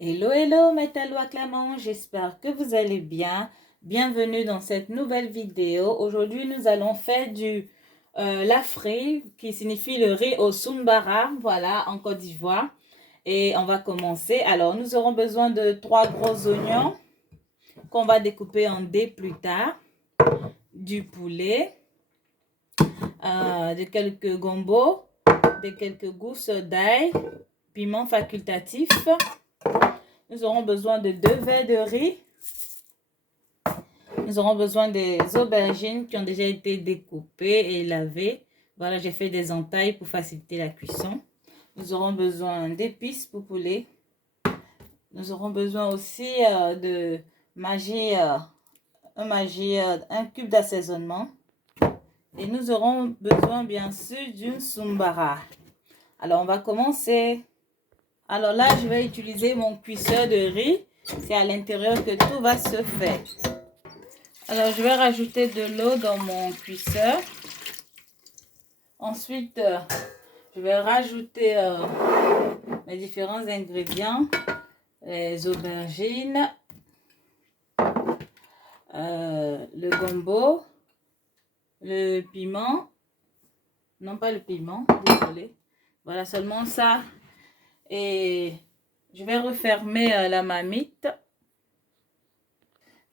Hello, hello, Métallo acclamant, j'espère que vous allez bien. Bienvenue dans cette nouvelle vidéo. Aujourd'hui, nous allons faire du lafri, qui signifie le riz au Soumbara, voilà, en Côte d'Ivoire. Et on va commencer. Alors, nous aurons besoin de 3 gros oignons qu'on va découper en dés plus tard, du poulet, de quelques gombos, de quelques gousses d'ail, piment facultatif. Nous aurons besoin de 2 verres de riz. Nous aurons besoin des aubergines qui ont déjà été découpées et lavées. Voilà, j'ai fait des entailles pour faciliter la cuisson. Nous aurons besoin d'épices pour poulet. Nous aurons besoin aussi de magie, un cube d'assaisonnement. Et nous aurons besoin bien sûr d'une soumbara. Alors, on va commencer. Alors là, je vais utiliser mon cuisseur de riz. C'est à l'intérieur que tout va se faire. Alors, je vais rajouter de l'eau dans mon cuisseur. Ensuite, je vais rajouter mes différents ingrédients. Les aubergines, le gombo, le piment. Non, pas le piment, désolé. Voilà, seulement ça. Et je vais refermer la marmite.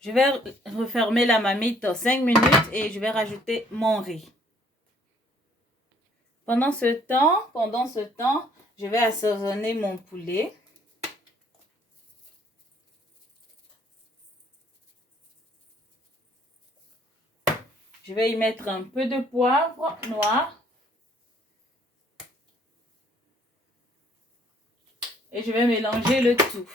Je vais refermer la marmite 5 minutes et je vais rajouter mon riz. Pendant ce temps, je vais assaisonner mon poulet. Je vais y mettre un peu de poivre noir. Et je vais mélanger le tout.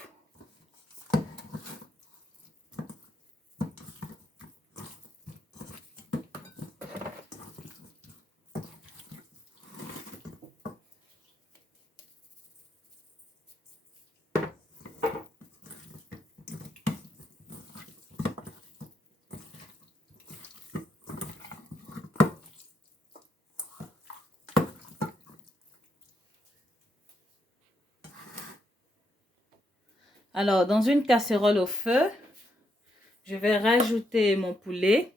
Alors, dans une casserole au feu, je vais rajouter mon poulet.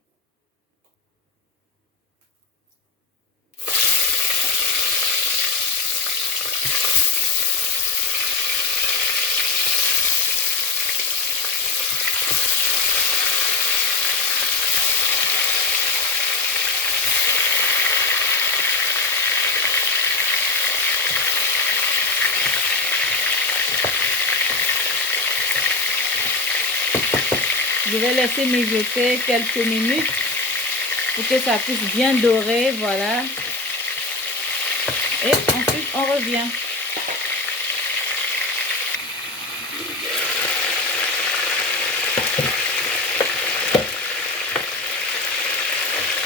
Je vais laisser mijoter quelques minutes pour que ça puisse bien dorer, voilà. Et ensuite, on revient.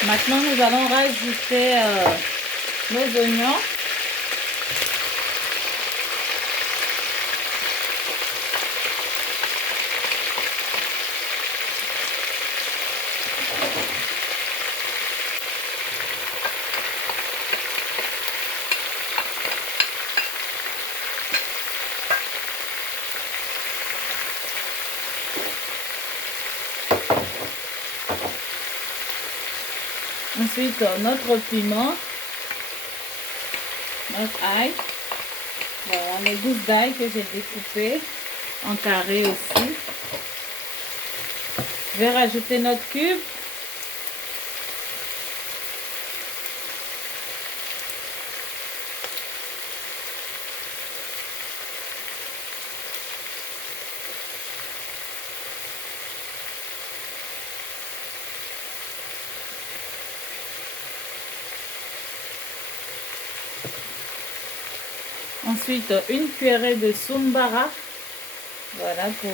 Maintenant, nous allons rajouter nos oignons. Ensuite, notre piment, notre ail, voilà, les gousses d'ail que j'ai découpées en carré aussi. Je vais rajouter notre cube. Ensuite, une cuillerée de soumbara, voilà, pour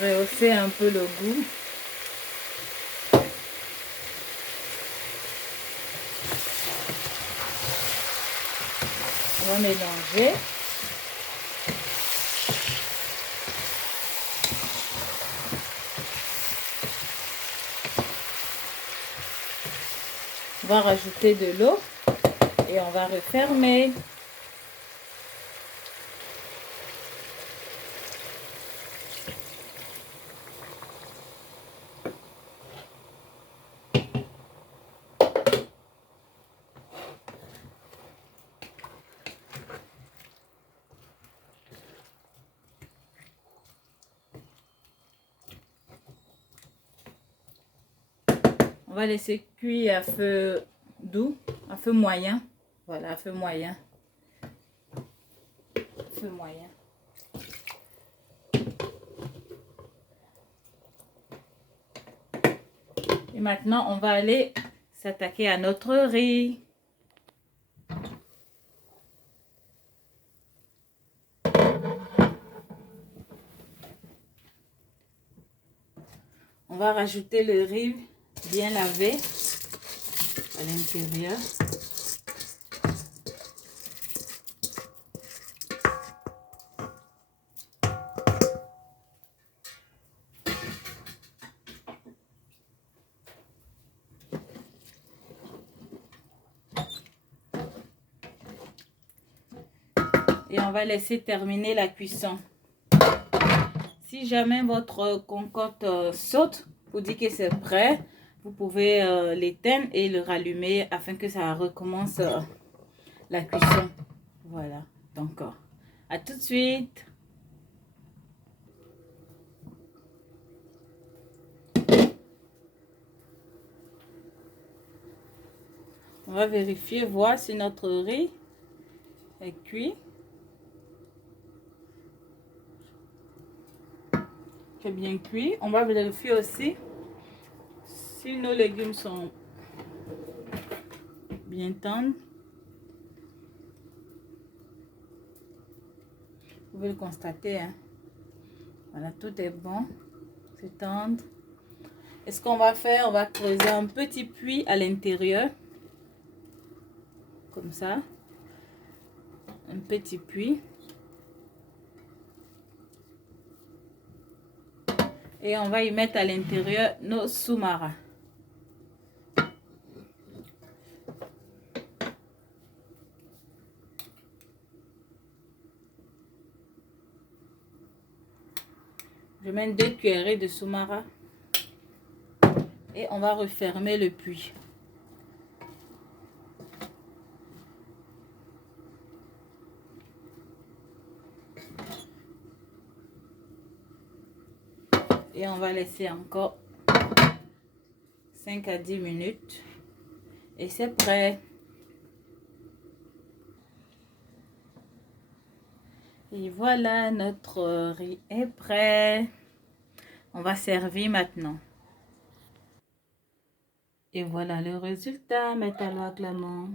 rehausser un peu le goût. On va mélanger. On va rajouter de l'eau et on va refermer. On va laisser cuire à feu doux, à feu moyen. Voilà, à feu moyen. Feu moyen. Et maintenant, on va aller s'attaquer à notre riz. On va rajouter le riz bien lavé à l'intérieur. Et on va laisser terminer la cuisson. Si jamais votre concorde saute, vous dites que c'est prêt, vous pouvez l'éteindre et le rallumer afin que ça recommence la cuisson. Voilà, donc à tout de suite. On va vérifier, voir si notre riz est cuit. C'est bien cuit. On va vérifier aussi si nos légumes sont bien tendres. Vous pouvez le constater, hein. Voilà, tout est bon, c'est tendre. Et ce qu'on va faire, on va creuser un petit puits à l'intérieur, comme ça, un petit puits. Et on va y mettre à l'intérieur nos sous-marins. Je mets 2 cuillerées de sous-marin et on va refermer le puits. Et on va laisser encore 5 à 10 minutes. Et c'est prêt. Et voilà, notre riz est prêt. On va servir maintenant. Et voilà le résultat, Métallo Clément.